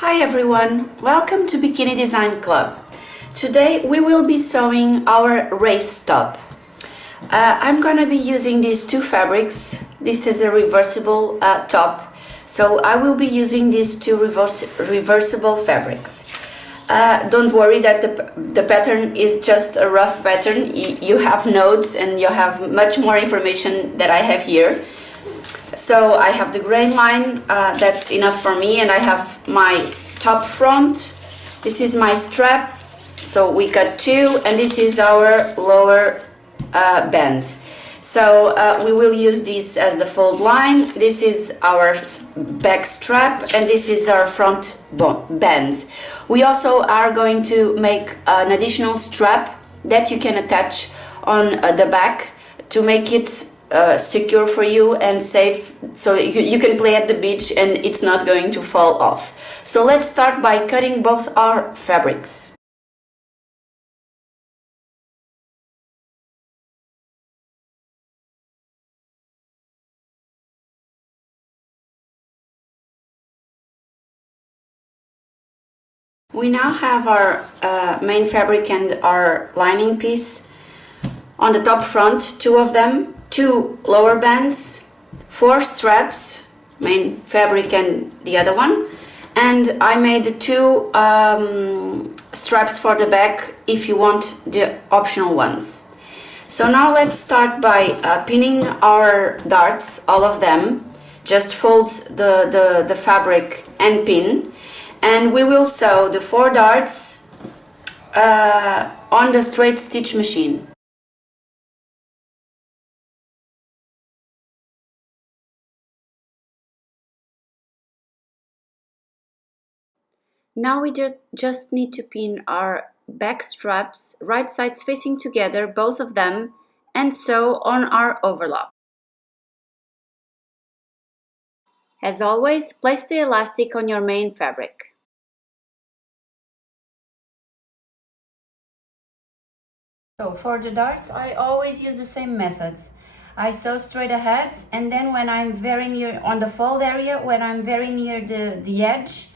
Hi everyone, welcome to Bikini Design Club. Today we will be sewing our race top. I'm gonna be using these two fabrics. This is a reversible top, so I will be using these two reversible fabrics. Don't worry that the pattern is just a rough pattern. You have notes and you have much more information that I have here. So I have the grain line, that's enough for me, and I have my top front. This is my strap, so we cut two, and this is our lower band. So we will use this as the fold line. This is our back strap, and this is our front band. We also are going to make an additional strap that you can attach on the back to make it secure for you and safe, so you can play at the beach and it's not going to fall off. So let's start by cutting both our fabrics. We now have our main fabric and our lining piece. On the top front, two of them, two lower bands, four straps, main fabric and the other one, and I made two straps for the back if you want the optional ones. So now let's start by pinning our darts, all of them. Just fold the fabric and pin, and we will sew the four darts on the straight stitch machine. Now we just need to pin our back straps, right sides facing together, both of them, and sew on our overlap. As always, place the elastic on your main fabric. So for the darts, I always use the same methods. I sew straight ahead, and then when I'm very near on the fold area, when I'm very near the edge,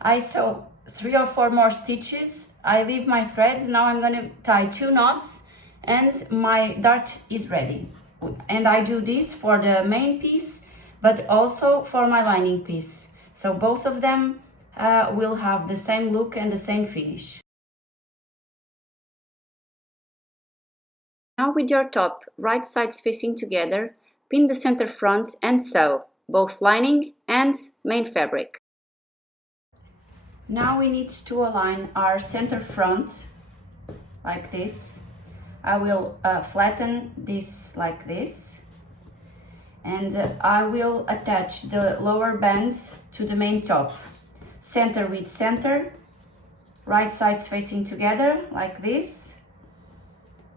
I sew 3 or 4 more stitches. I leave my threads. Now I'm going to tie 2 knots and my dart is ready. And I do this for the main piece, but also for my lining piece. So both of them will have the same look and the same finish. Now with your top, right sides facing together, pin the center front and sew both lining and main fabric. Now we need to align our center front like this. I will flatten this like this, and I will attach the lower bands to the main top. Center with center, right sides facing together like this.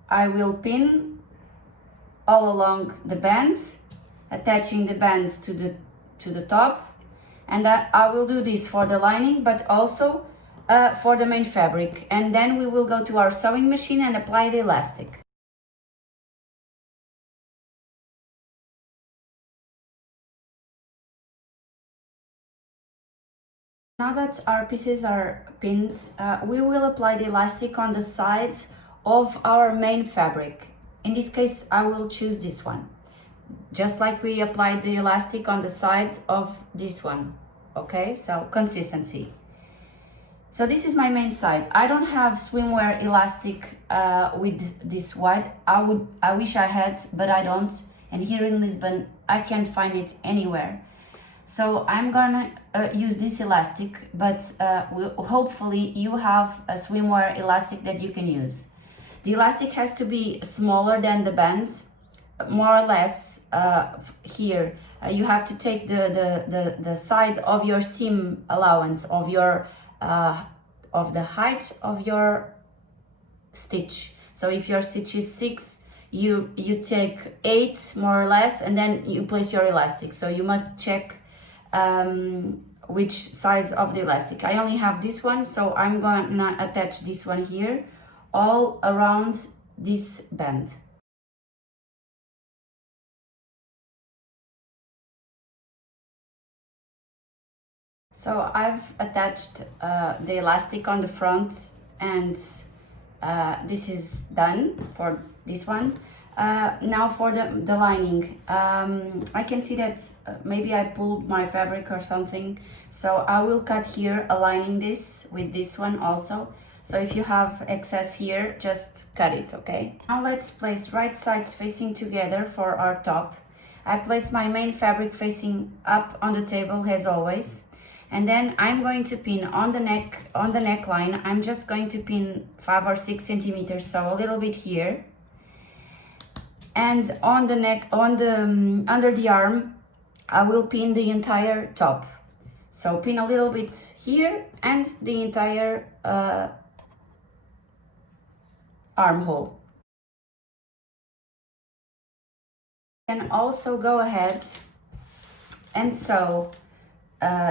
I will pin all along the bands, attaching the bands to the top. And I will do this for the lining, but also for the main fabric. And then we will go to our sewing machine and apply the elastic. Now that our pieces are pinned, we will apply the elastic on the sides of our main fabric. In this case, I will choose this one, just like we applied the elastic on the sides of this one. Okay, so consistency. So this is my main side. I don't have swimwear elastic with this wide. I wish I had, but I don't. And here in Lisbon, I can't find it anywhere. So I'm gonna use this elastic, but hopefully you have a swimwear elastic that you can use. The elastic has to be smaller than the bands, more or less. Here you have to take the side of your seam allowance of your of the height of your stitch. So if your stitch is 6, you take 8 more or less, and then you place your elastic. So you must check which size of the elastic. I only have this one, so I'm gonna attach this one here all around this band. So I've attached the elastic on the front, and this is done for this one. Now for the lining, I can see that maybe I pulled my fabric or something, so I will cut here aligning this with this one also. So if you have excess here, just cut it, okay? Now let's place right sides facing together for our top. I place my main fabric facing up on the table as always. And then I'm going to pin on the neckline. I'm just going to pin 5 or 6 centimeters, so a little bit here. And on the neck, under the arm, I will pin the entire top. So pin a little bit here and the entire armhole. And also go ahead and sew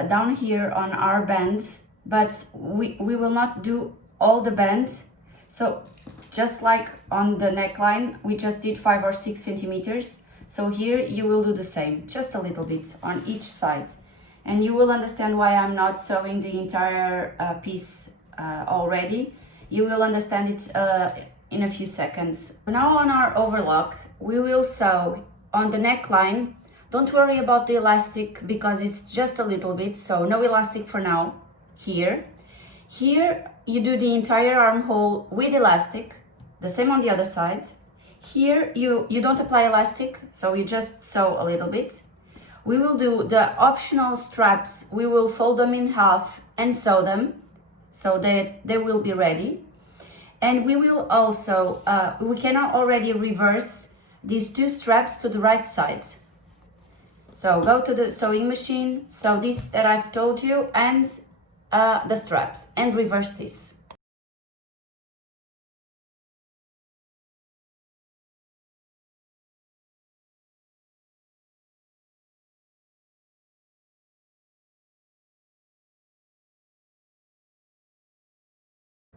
down here on our bands, but we will not do all the bands. So just like on the neckline, we just did 5 or 6 centimeters. So here you will do the same, just a little bit on each side. And you will understand why I'm not sewing the entire piece already. You will understand it in a few seconds. Now on our overlock, we will sew on the neckline. Don't worry about the elastic because it's just a little bit, so no elastic for now. Here you do the entire armhole with elastic, the same on the other side. Here you don't apply elastic, so you just sew a little bit. We will do the optional straps. We will fold them in half and sew them so that they will be ready. And we will also, we can already reverse these 2 straps to the right side. So go to the sewing machine, sew this that I've told you, and the straps, and reverse this.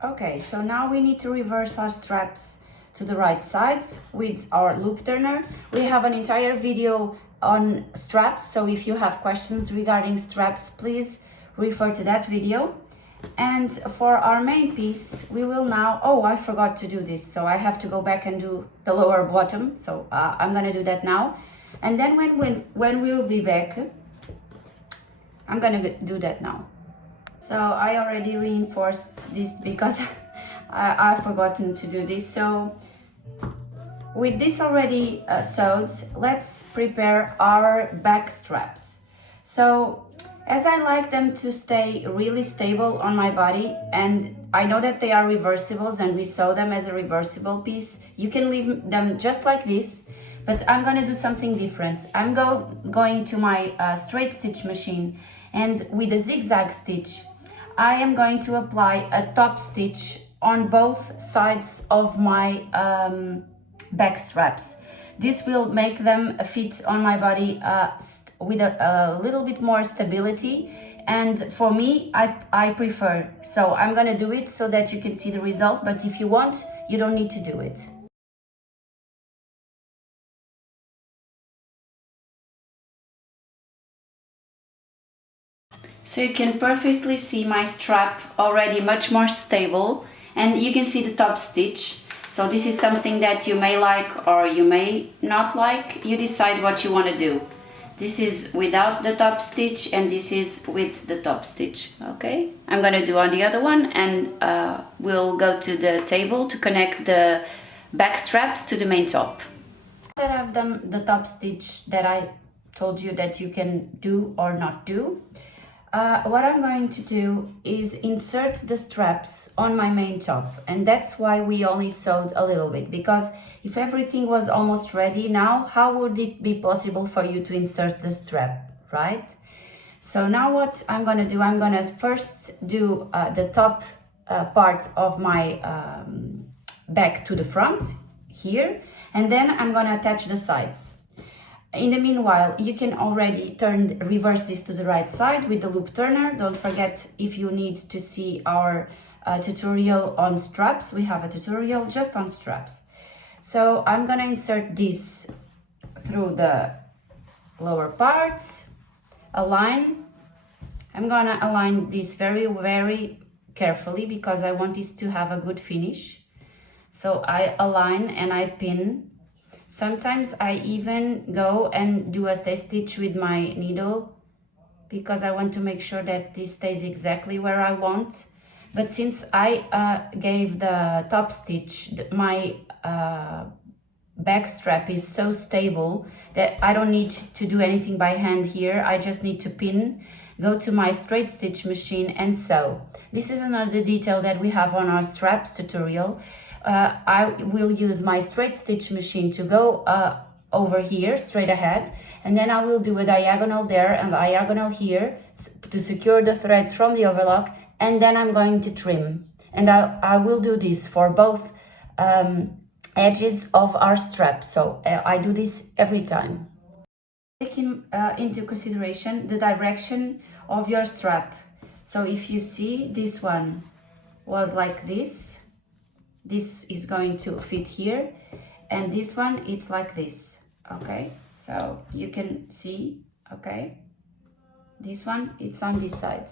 Okay, so now we need to reverse our straps to the right sides with our loop turner. We have an entire video on straps, so if you have questions regarding straps, please refer to that video. And for our main piece, we will now, oh, I forgot to do this, so I have to go back and do the lower bottom, so I'm gonna do that now. And then when we'll be back, I'm gonna do that now. So I already reinforced this because I've forgotten to do this. So with this already sewed, let's prepare our back straps. So as I like them to stay really stable on my body, and I know that they are reversibles and we sew them as a reversible piece, you can leave them just like this, but I'm gonna do something different. I'm going to my straight stitch machine, and with a zigzag stitch, I am going to apply a top stitch on both sides of my back straps. This will make them fit on my body with a little bit more stability, and for me, I prefer. So I'm gonna do it so that you can see the result, but if you want, you don't need to do it. So you can perfectly see my strap already much more stable, and you can see the top stitch. So this is something that you may like or you may not like. You decide what you want to do. This is without the top stitch and this is with the top stitch, okay? I'm gonna do on the other one, and we'll go to the table to connect the back straps to the main top. That I've done the top stitch that I told you that you can do or not do. What I'm going to do is insert the straps on my main top, and that's why we only sewed a little bit, because if everything was almost ready now, how would it be possible for you to insert the strap, right? So now what I'm going to do, I'm going to first do the top part of my back to the front here, and then I'm going to attach the sides. In the meanwhile, you can already reverse this to the right side with the loop turner. Don't forget, if you need to see our tutorial on straps, we have a tutorial just on straps. So I'm gonna insert this through the lower parts, align, I'm gonna align this very carefully because I want this to have a good finish. So I align and I pin. Sometimes I even go and do a stay stitch with my needle because I want to make sure that this stays exactly where I want. But since I gave the top stitch, my back strap is so stable that I don't need to do anything by hand here. I just need to pin, go to my straight stitch machine and sew. This is another detail that we have on our straps tutorial. I will use my straight stitch machine to go over here straight ahead, and then I will do a diagonal there and a diagonal here to secure the threads from the overlock, and then I'm going to trim. And I will do this for both edges of our strap, so I do this every time. Taking into consideration the direction of your strap. So if you see, this one was like this is going to fit here, and this one it's like this. Okay, so you can see, okay, this one it's on this side.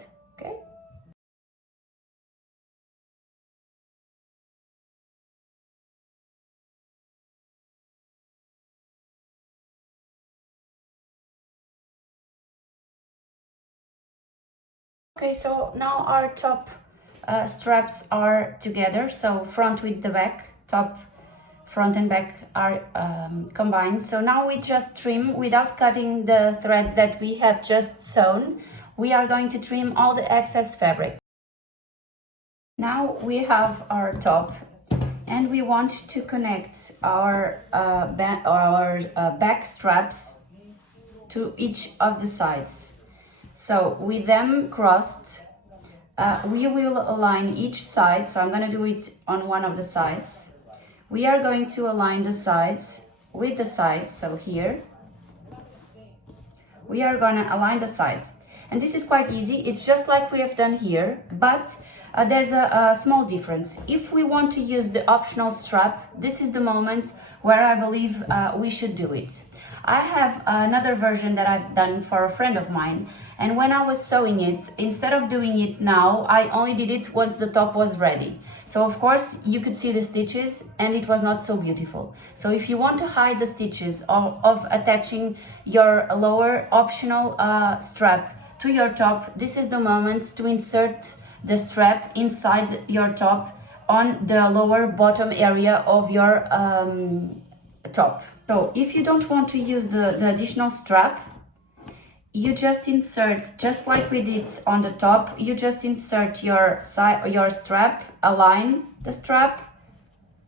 Okay, so now our top straps are together, so front with the back, top, front and back are combined. So now we just trim without cutting the threads that we have just sewn. We are going to trim all the excess fabric. Now we have our top, and we want to connect our back straps to each of the sides. So with them crossed, we will align each side. So I'm going to do it on one of the sides. We are going to align the sides with the sides. So here, we are going to align the sides. And this is quite easy. It's just like we have done here, but there's a small difference. If we want to use the optional strap, this is the moment where I believe we should do it. I have another version that I've done for a friend of mine, and when I was sewing it, instead of doing it now, I only did it once the top was ready. So of course you could see the stitches and it was not so beautiful. So if you want to hide the stitches of attaching your lower optional strap to your top, this is the moment to insert the strap inside your top on the lower bottom area of your top. So if you don't want to use the additional strap, you just insert, just like we did on the top, you just insert your strap, align the strap,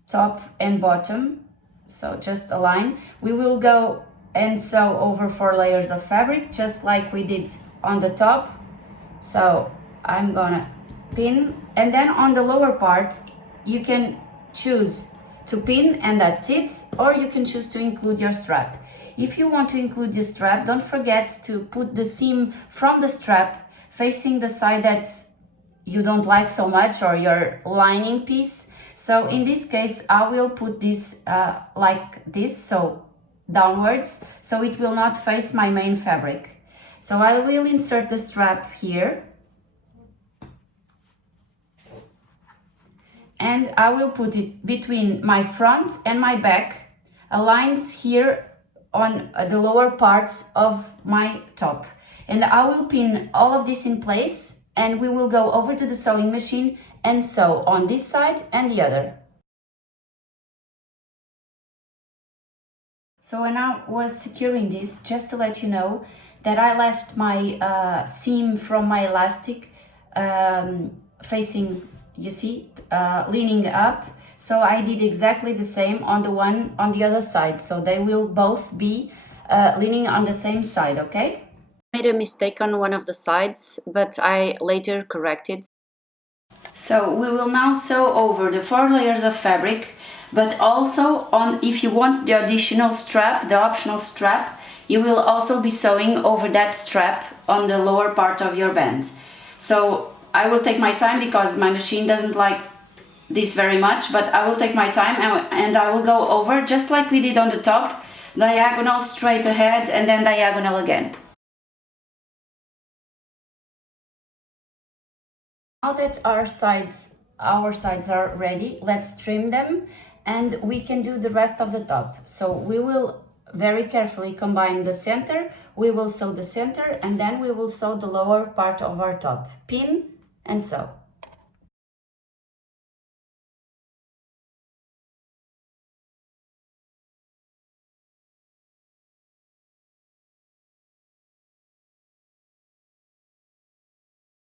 top and bottom. So just align. We will go and sew over 4 layers of fabric, just like we did on the top. So I'm gonna pin, and then on the lower part, you can choose to pin and that's it, or you can choose to include your strap. If you want to include the strap, don't forget to put the seam from the strap facing the side that you don't like so much, or your lining piece. So in this case, I will put this like this, so downwards, so it will not face my main fabric. So I will insert the strap here, and I will put it between my front and my back, aligns here on the lower parts of my top. And I will pin all of this in place, and we will go over to the sewing machine and sew on this side and the other. So when I was securing this, just to let you know that I left my seam from my elastic facing, you see, leaning up. So I did exactly the same on the one on the other side. So they will both be leaning on the same side, okay? I made a mistake on one of the sides, but I later corrected. So we will now sew over the 4 layers of fabric, but also on, if you want the additional strap, the optional strap, you will also be sewing over that strap on the lower part of your band. So I will take my time because my machine doesn't like this very much, but I will take my time and I will go over just like we did on the top, diagonal straight ahead and then diagonal again. Now that our sides are ready, let's trim them and we can do the rest of the top. So we will very carefully combine the center, we will sew the center, and then we will sew the lower part of our top. Pin and sew.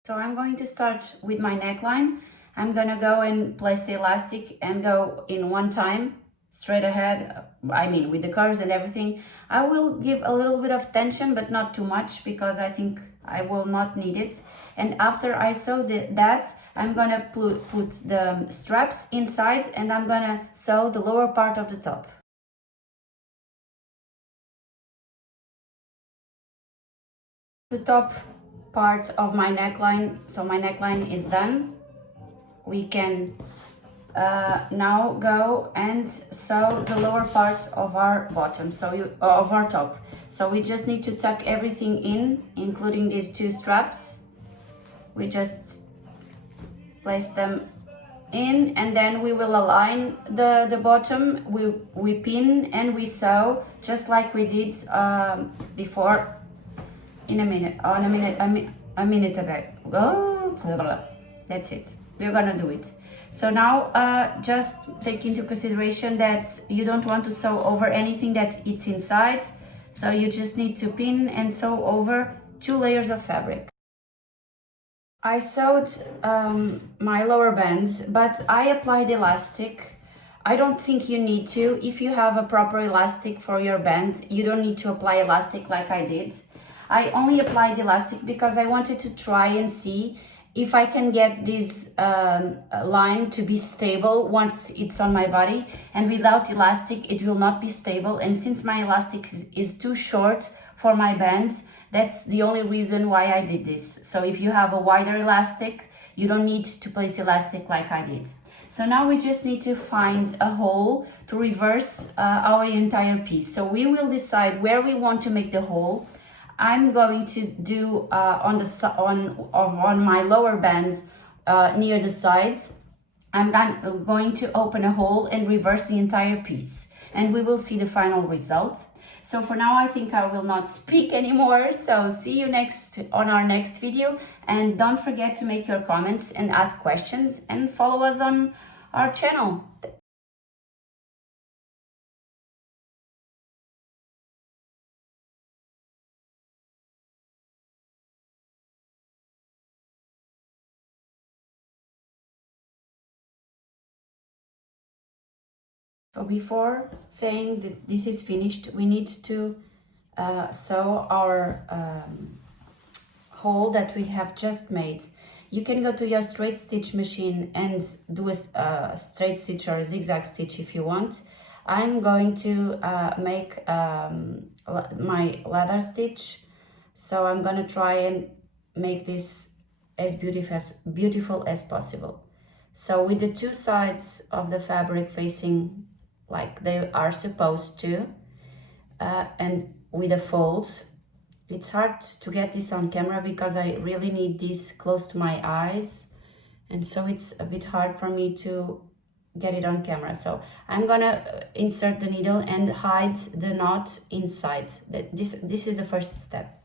So I'm going to start with my neckline. I'm gonna go and place the elastic and go in one time, straight ahead, I mean with the curves and everything. I will give a little bit of tension, but not too much, because I think I will not need it. And after I sew that, I'm gonna put the straps inside and I'm gonna sew the lower part of the top. The top part of my neckline, so my neckline is done. We can now go and sew the lower parts of our bottom, of our top. So we just need to tuck everything in, including these two straps. We just place them in, and then we will align the bottom. We pin and we sew just like we did before. A minute back. Oh, blah, blah. That's it. We're gonna do it. So now just take into consideration that you don't want to sew over anything that it's inside. So you just need to pin and sew over 2 layers of fabric. I sewed my lower bands, but I applied elastic. I don't think you need to. If you have a proper elastic for your band, you don't need to apply elastic like I did. I only applied elastic because I wanted to try and see if I can get this line to be stable once it's on my body, and without elastic it will not be stable. And since my elastic is too short for my bands, that's the only reason why I did this. So if you have a wider elastic, you don't need to place elastic like I did. So now we just need to find a hole to reverse our entire piece. So we will decide where we want to make the hole. I'm going to do on my lower bands near the sides. I'm going to open a hole and reverse the entire piece, and we will see the final result. So for now, I think I will not speak anymore. So see you on our next video, and don't forget to make your comments and ask questions and follow us on our channel. So before saying that this is finished, we need to sew our hole that we have just made. You can go to your straight stitch machine and do a straight stitch or a zigzag stitch if you want. I'm going to make my ladder stitch, so I'm gonna try and make this as beautiful as possible. So with the 2 sides of the fabric facing like they are supposed to, and with a fold. It's hard to get this on camera because I really need this close to my eyes, and so it's a bit hard for me to get it on camera. So I'm gonna insert the needle and hide the knot inside. This is the first step.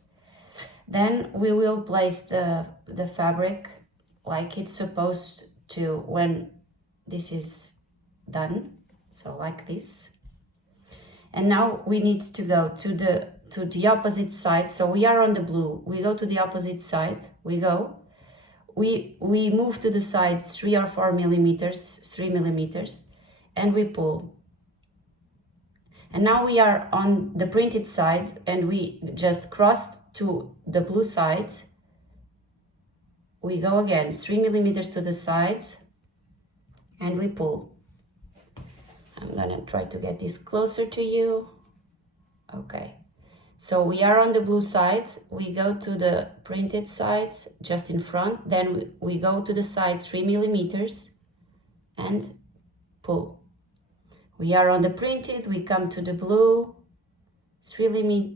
Then we will place the fabric like it's supposed to when this is done. So like this. And now we need to go to the opposite side. So we are on the blue. We go to the opposite side. We move to the side 3 or 4 millimeters, 3 millimeters, and we pull. And now we are on the printed side, and we just crossed to the blue side. We go again 3 millimeters to the side, and we pull. I'm gonna try to get this closer to you. Okay, so we are on the blue side. We go to the printed sides just in front. Then we go to the side 3 millimeters and pull. We are on the printed. We come to the blue, 3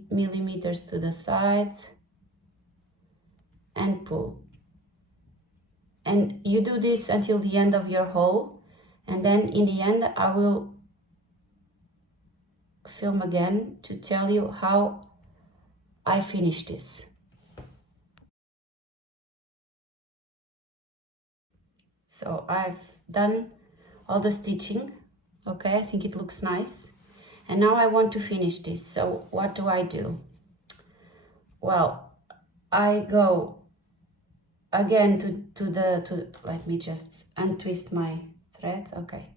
millimeters to the side and pull. And you do this until the end of your hole, and then in the end I will film again to tell you how I finish this. So I've done all the stitching. Okay, I think it looks nice. And now I want to finish this. So what do? Well, I go again to let me just untwist my thread. Okay,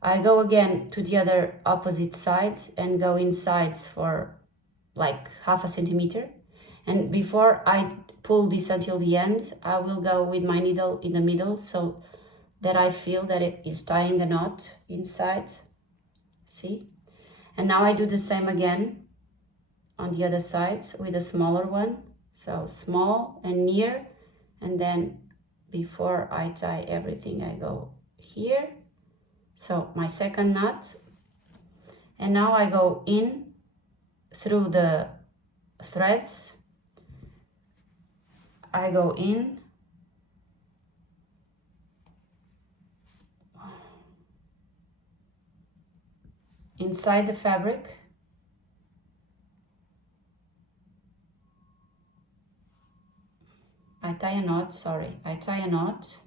I go again to the other opposite side and go inside for like 1/2 centimeter. And before I pull this until the end, I will go with my needle in the middle so that I feel that it is tying a knot inside. See? And now I do the same again on the other side with a smaller one. So small and near, and then before I tie everything, I go here. So my second knot, and now I go in through the threads. I go in inside the fabric. I tie a knot, I tie a knot.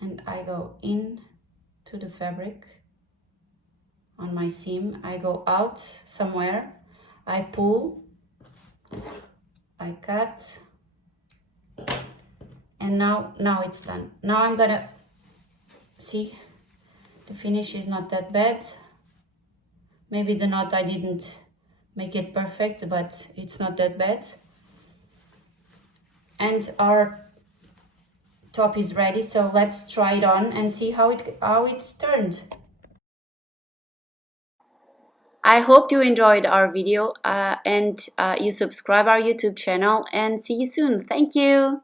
And I go in to the fabric on my seam. I go out somewhere, I pull, I cut, and now it's done. Now I'm gonna see, the finish is not that bad. Maybe the knot, I didn't make it perfect, but it's not that bad. And our top is ready, so let's try it on and see how it's turned. I hope you enjoyed our video and you subscribe our YouTube channel, and see you soon. Thank you.